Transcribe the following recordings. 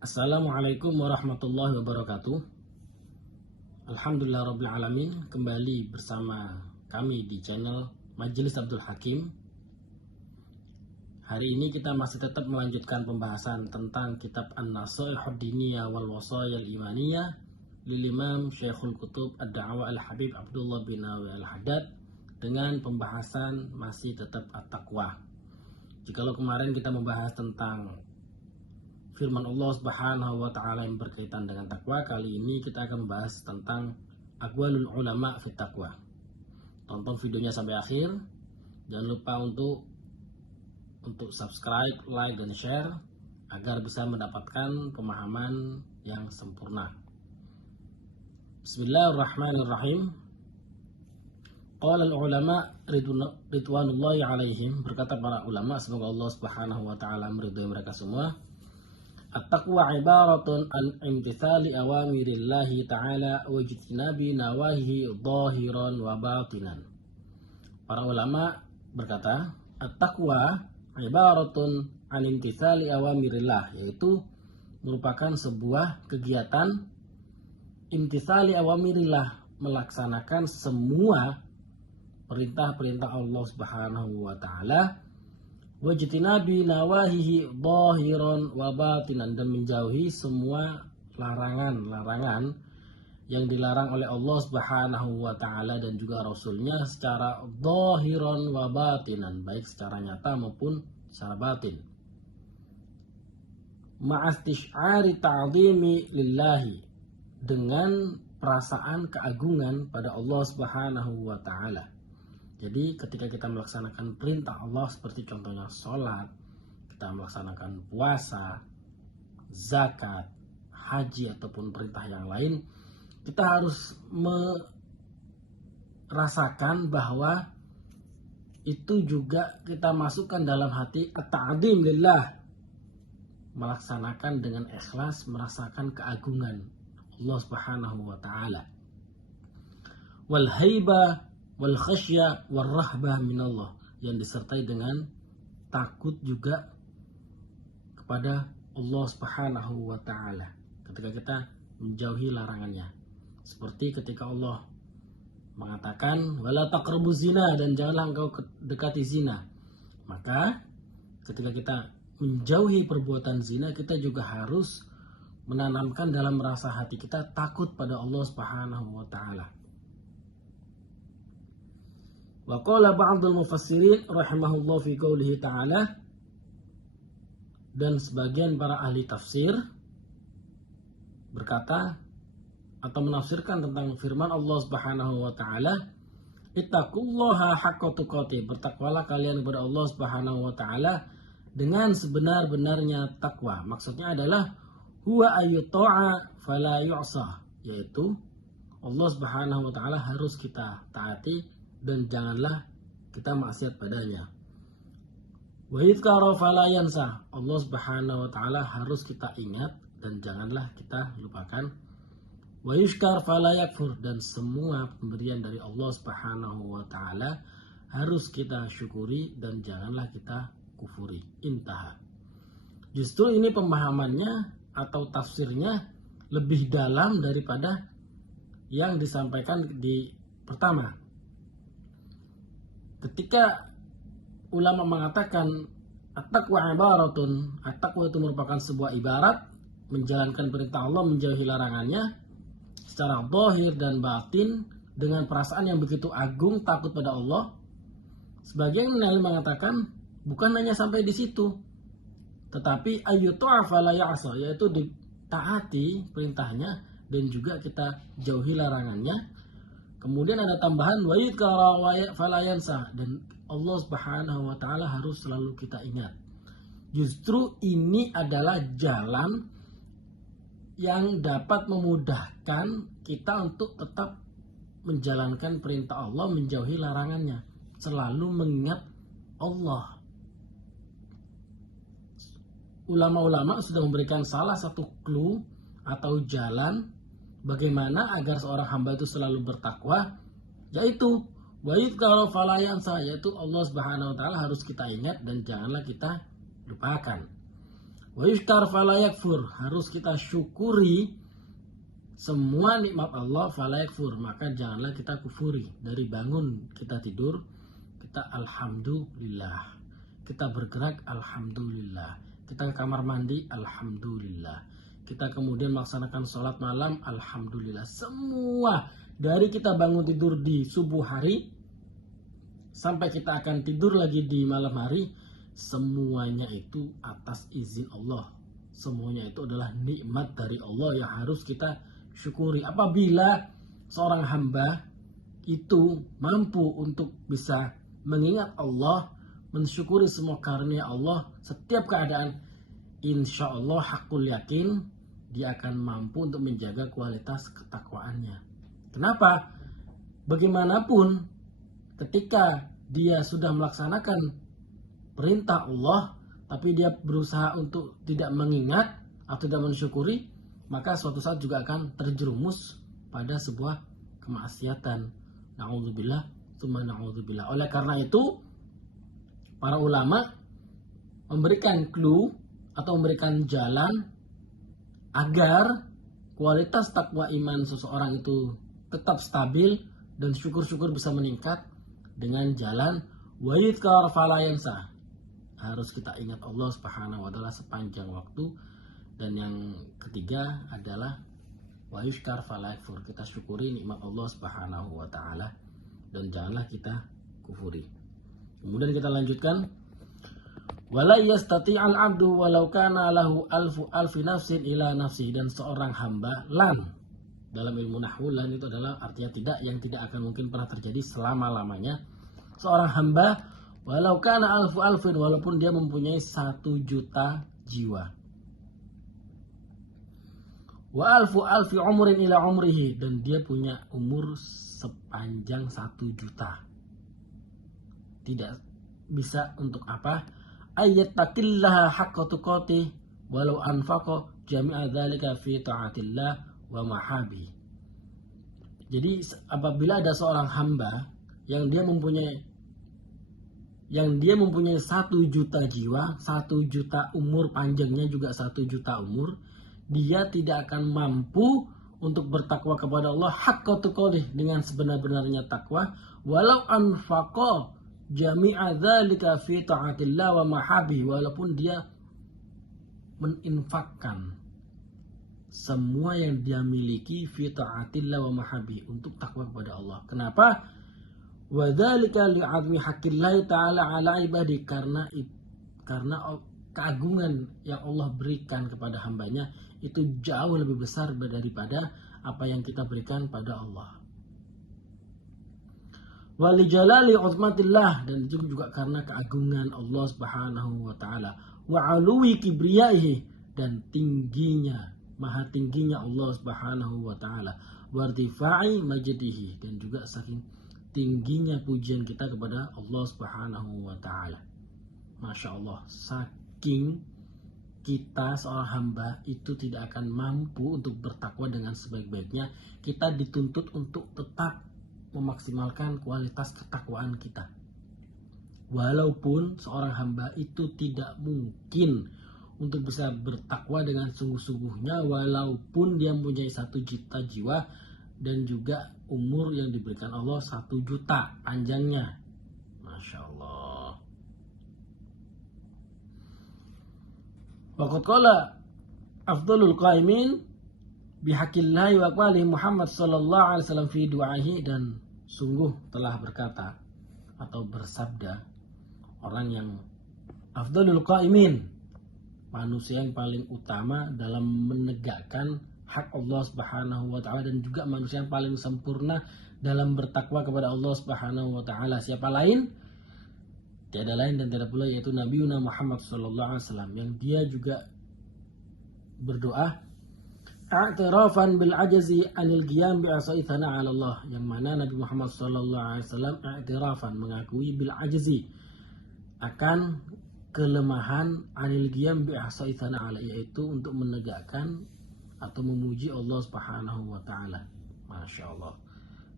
Assalamualaikum warahmatullahi wabarakatuh. Alhamdulillah Rabbil Alamin. Kembali bersama kami di channel Majelis Abdul Hakim. Hari ini kita masih tetap melanjutkan pembahasan tentang kitab An-Nasaihud Diniyah wal Wasaya Al-Imaniyah lil Imam Syekhul Qutub Ad-Da'wa Al-Habib Abdullah bin Nawawi Al-Haddad dengan pembahasan masih tetap At-Taqwa. Jikalau kemarin kita membahas tentang firman Allah Subhanahu wa taala yang berkaitan dengan takwa, kali ini kita akan membahas tentang aqwalul ulama fit taqwa. Tonton videonya sampai akhir. Jangan lupa untuk subscribe, like dan share agar bisa mendapatkan pemahaman yang sempurna. Bismillahirrahmanirrahim. Qala al-ulama ridwanullahi alaihim, berkata para ulama, semoga Allah Subhanahu wa taala meridhai mereka semua. At-taqwa ibaratun an imtithali awamirillahi ta'ala wa ijtinabi nawahihi zahiran wa batinan. Para ulama berkata, at-taqwa ibaratun an imtithali awamirillah, yaitu merupakan sebuah kegiatan imtithali awamirillah, melaksanakan semua perintah-perintah Allah Subhanahu wa taala, wajtinabi nawahihi zahiran wa batinan, dan menjauhi semua larangan-larangan yang dilarang oleh Allah Subhanahu wa taala dan juga Rasulnya secara zahiran wa batinan, baik secara nyata maupun secara batin. Ma'astish'ari ta'zimi lillahi, dengan perasaan keagungan pada Allah Subhanahu wa taala. Jadi ketika kita melaksanakan perintah Allah seperti contohnya sholat, kita melaksanakan puasa, zakat, haji ataupun perintah yang lain, kita harus merasakan bahwa itu juga kita masukkan dalam hati at-ta'zim lillah, melaksanakan dengan ikhlas, merasakan keagungan Allah Subhanahu wa taala. Wal haibah wal khasyah wal rahbah minallah, yang disertai dengan takut juga kepada Allah Subhanahu wa taala ketika kita menjauhi larangannya. Seperti ketika Allah mengatakan wala taqrabu zina, dan janganlah engkau dekati zina. Maka ketika kita menjauhi perbuatan zina, kita juga harus menanamkan dalam rasa hati kita takut pada Allah Subhanahu wa taala. Wa qala ba'dul mufassirin rahimahullah fi qoulihi ta'ala, dan sebagian para ahli tafsir berkata atau menafsirkan tentang firman Allah Subhanahu wa taala, ittaqullaha haqqa tuqatih, bertakwalah kalian kepada Allah Subhanahu wa taala dengan sebenar-benarnya takwa. Maksudnya adalah huwa ayyuta'a fala yu'sa, yaitu Allah Subhanahu wa taala harus kita taati dan janganlah kita maksiat padanya. Wa yadhkara fala yansa, Allah Subhanahu wa taala harus kita ingat dan janganlah kita lupakan. Wa yushkar fala yakfur, dan semua pemberian dari Allah Subhanahu wa taala harus kita syukuri dan janganlah kita kufuri. Intaha. Justru ini pemahamannya atau tafsirnya lebih dalam daripada yang disampaikan di pertama. Ketika ulama mengatakan at-taqwa ibaratun, at-taqwa itu merupakan sebuah ibarat, menjalankan perintah Allah, menjauhi larangannya secara zahir dan batin dengan perasaan yang begitu agung, takut pada Allah. Sebagian ulama mengatakan bukan hanya sampai di situ, tetapi ayyutu'a fala ya'sa, yaitu ditaati perintahnya dan juga kita jauhi larangannya. Kemudian ada tambahan wa yadhkara fala yansa, dan Allah Subhanahu wa taala harus selalu kita ingat. Justru ini adalah jalan yang dapat memudahkan kita untuk tetap menjalankan perintah Allah, menjauhi larangannya, selalu mengingat Allah. Ulama-ulama sudah memberikan salah satu clue atau jalan bagaimana agar seorang hamba itu selalu bertakwa, yaitu wa yadhkara fala yansa, yaitu Allah Subhanahu wa taala harus kita ingat dan janganlah kita lupakan. Wa yushkar fala yakfur, harus kita syukuri semua nikmat Allah fala yakfur, maka janganlah kita kufuri. Dari bangun kita tidur, kita alhamdulillah. Kita bergerak alhamdulillah. Kita ke kamar mandi alhamdulillah. Kita kemudian melaksanakan sholat malam alhamdulillah. Semua dari kita bangun tidur di subuh hari sampai kita akan tidur lagi di malam hari, semuanya itu atas izin Allah. Semuanya itu adalah nikmat dari Allah yang harus kita syukuri. Apabila seorang hamba itu mampu untuk bisa mengingat Allah, mensyukuri semua karunia Allah setiap keadaan, insya Allah hakul yakin dia akan mampu untuk menjaga kualitas ketakwaannya. Kenapa? Bagaimanapun ketika dia sudah melaksanakan perintah Allah tapi dia berusaha untuk tidak mengingat atau tidak mensyukuri, maka suatu saat juga akan terjerumus pada sebuah kemaksiatan. Na'udzubillah, tsumma na'udzubillah. Oleh karena itu, para ulama memberikan clue atau memberikan jalan agar kualitas takwa iman seseorang itu tetap stabil dan syukur-syukur bisa meningkat dengan jalan wa yadhkar fala yansa. Harus kita ingat Allah Subhanahu wa taala sepanjang waktu. Dan yang ketiga adalah wa yushkar fala yakfur, kita syukuri nikmat Allah Subhanahu wa taala dan janganlah kita kufuri. Kemudian kita lanjutkan, wala yastati'al 'abdu walau kana lahu alfi nafsin ila nafsi, dan seorang hamba, lan dalam ilmu nahwu lan itu adalah artinya tidak, yang tidak akan mungkin pernah terjadi selama-lamanya. Seorang hamba walau kana alfin, walaupun dia mempunyai 1 juta jiwa, wa alfi umrin ila umrihi, dan dia punya umur sepanjang 1 juta, tidak bisa untuk apa? Ayattaqillaha haqqa tuqatih walau anfaqa jami'a dzalika fi ta'atillah wa mahabi. Jadi apabila ada seorang hamba yang dia mempunyai 1 juta jiwa, 1 juta umur, panjangnya juga 1 juta umur, dia tidak akan mampu untuk bertakwa kepada Allah haqqa tuqatih, dengan sebenar-benarnya takwa, walau anfaqa jami'a dzalika fi ta'atillah wa mahabi, walaupun dia meninfakkan semua yang dia miliki fi ta'atillah wa mahabi, untuk takwa kepada Allah. Kenapa? Wa dzalika li'azmi haqqillahi ta'ala 'ala ibadi, karena keagungan yang Allah berikan kepada hambanya itu jauh lebih besar daripada apa yang kita berikan pada Allah. Wali jalali uzmatillah, dan juga karena keagungan Allah Subhanahu wa taala, wa alwi kibriyaihi, dan tingginya, maha tingginya Allah Subhanahu wa taala, wa irtifai majdihi, dan juga saking tingginya pujian kita kepada Allah Subhanahu wa taala. Masya Allah, saking kita seorang hamba itu tidak akan mampu untuk bertakwa dengan sebaik-baiknya, kita dituntut untuk tetap memaksimalkan kualitas ketakwaan kita. Walaupun seorang hamba itu tidak mungkin untuk bisa bertakwa dengan sungguh-sungguhnya, walaupun dia mempunyai 1 juta jiwa dan juga umur yang diberikan Allah 1 juta panjangnya. Masya Allah. Waqad qala afdalul qaimin bihaqillahi wa qali Muhammad sallallahu alaihi wasallam fi du'ahi, dan sungguh telah berkata atau bersabda orang yang afdalul qaimin, manusia yang paling utama dalam menegakkan hak Allah Subhanahu wa taala, dan juga manusia yang paling sempurna dalam bertakwa kepada Allah Subhanahu wa taala. Siapa lain? Tiada lain dan tidak pula yaitu Nabi Muhammad sallallahu alaihi wasallam, yang dia juga berdoa i'tirafan bil ajzi anil qiyam bi asaitana 'ala Allah, yang mana Nabi Muhammad sallallahu alaihi wasallam i'tirafan, mengakui bil ajzi, akan kelemahan, anil qiyam bi asaitana 'ala, yaitu untuk menegakkan atau memuji Allah Subhanahu wa taala. Masya Allah,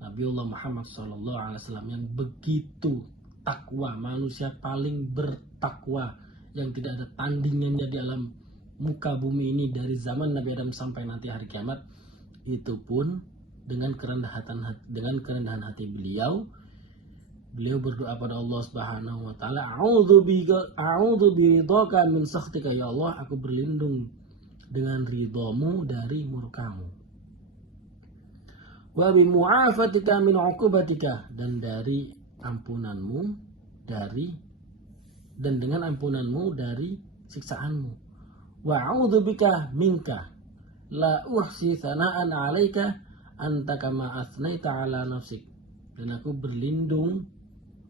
Nabiullah Muhammad sallallahu alaihi wasallam yang begitu takwa, manusia paling bertakwa yang tidak ada tandingannya dalam muka bumi ini dari zaman Nabi Adam sampai nanti hari kiamat, itu pun dengan kerendahan hati beliau berdoa pada Allah Subhanahu wa taala, a'udzu biridhaka min sakhtika, ya Allah, aku berlindung dengan ridhamu dari murkamu. Wa bi mu'afatika min 'uqubatika, dan dari ampunanmu dengan ampunanmu dari siksaanmu. Wa a'udzu bika minka la uhsi tsana'an 'alaika anta kama asnaita 'ala nafsik, dan aku berlindung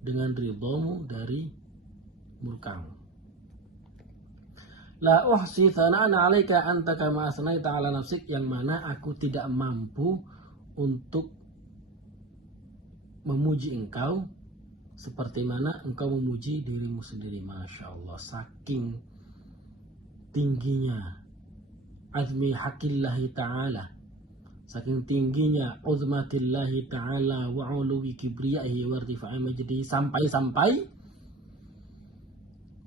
dengan ridhamu dari murkamu. La uhsi tsana'an 'alaika anta kama asnaita 'ala nafsik, yang mana aku tidak mampu untuk memuji engkau seperti mana engkau memuji dirimu sendiri. Masya Allah, saking tingginya azmi hakillahi ta'ala, saking tingginya uzmatillahi ta'ala wa uluwi kibriyaihi wa irtifa'i majdihi, sampai-sampai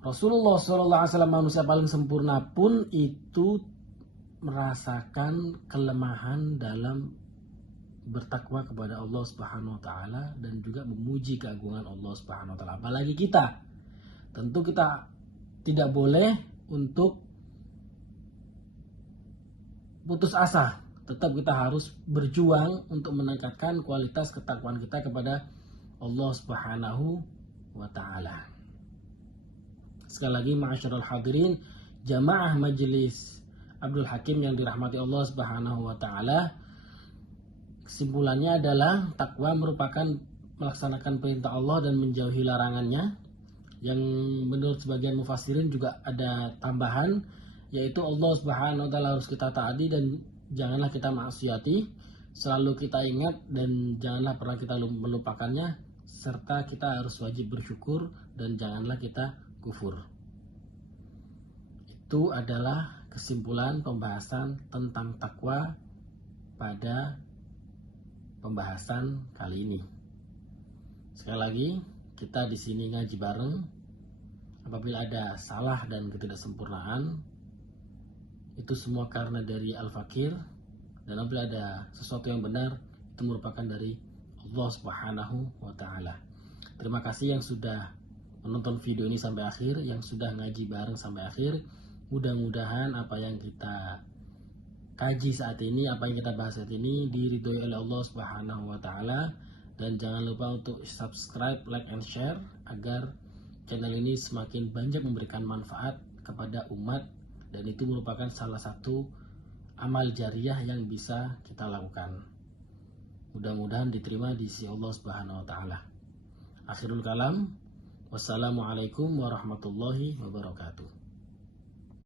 Rasulullah SAW, manusia paling sempurna pun itu merasakan kelemahan dalam bertakwa kepada Allah Subhanahu wa taala dan juga memuji keagungan Allah Subhanahu wa taala. Apalagi kita. Tentu kita tidak boleh untuk putus asa. Tetap kita harus berjuang untuk meningkatkan kualitas ketakwaan kita kepada Allah Subhanahu wa taala. Sekali lagi, ma'asyiral hadirin, jamaah majelis Abdul Hakim yang dirahmati Allah Subhanahu wa taala, kesimpulannya adalah takwa merupakan melaksanakan perintah Allah dan menjauhi larangannya. Yang menurut sebagian mufassirin juga ada tambahan, yaitu Allah Subhanahu wa taala harus kita taati dan janganlah kita maksiati. Selalu kita ingat dan janganlah pernah kita melupakannya, serta kita harus wajib bersyukur dan janganlah kita kufur. Itu adalah kesimpulan pembahasan tentang takwa pada pembahasan kali ini. Sekali lagi, kita di sini ngaji bareng. Apabila ada salah dan ketidaksempurnaan, itu semua karena dari Al-Fakir, dan apabila ada sesuatu yang benar, itu merupakan dari Allah Subhanahu wa taala. Terima kasih yang sudah menonton video ini sampai akhir, yang sudah ngaji bareng sampai akhir. Mudah-mudahan apa yang kita kaji saat ini, apa yang kita bahas saat ini diridhoi oleh Allah Subhanahu wa taala, dan jangan lupa untuk subscribe, like and share agar channel ini semakin banyak memberikan manfaat kepada umat, dan itu merupakan salah satu amal jariah yang bisa kita lakukan. Mudah-mudahan diterima di sisi Allah Subhanahu wa taala. Akhirul kalam, wassalamualaikum warahmatullahi wabarakatuh.